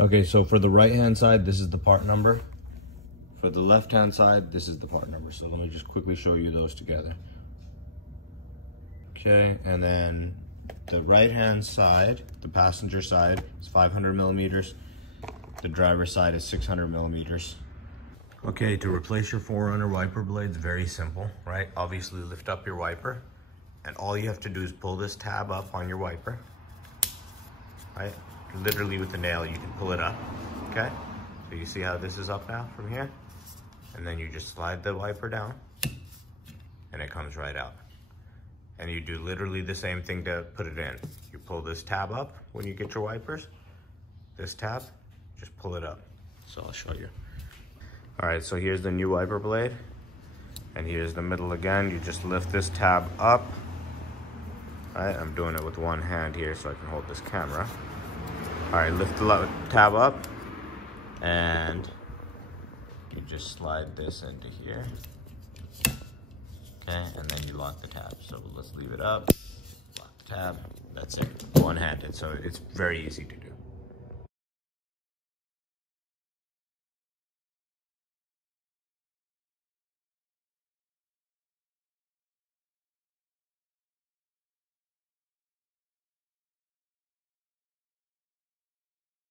Okay, so for the right hand side, this is the part number. For the left hand side, this is the part number. So let me just quickly show you those together. Okay, and then the right hand side, the passenger side, is 500 millimeters. The driver's side is 600 millimeters. Okay, to replace your 4Runner wiper blades, very simple, right? Obviously lift up your wiper, and all you have to do is pull this tab up on your wiper, right? Literally with the nail, you can pull it up, okay? So you see how this is up now from here? And then you just slide the wiper down, and it comes right out. And you do literally the same thing to put it in. You pull this tab up when you get your wipers, this tab, just pull it up. So I'll show you. All right, so here's the new wiper blade, and here's the middle again. You just lift this tab up. All right, I'm doing it with one hand here so I can hold this camera. All right, lift the tab up, and you just slide this into here. Okay, and then you lock the tab. So let's leave it up, lock the tab, that's it, one-handed. So it's very easy to do.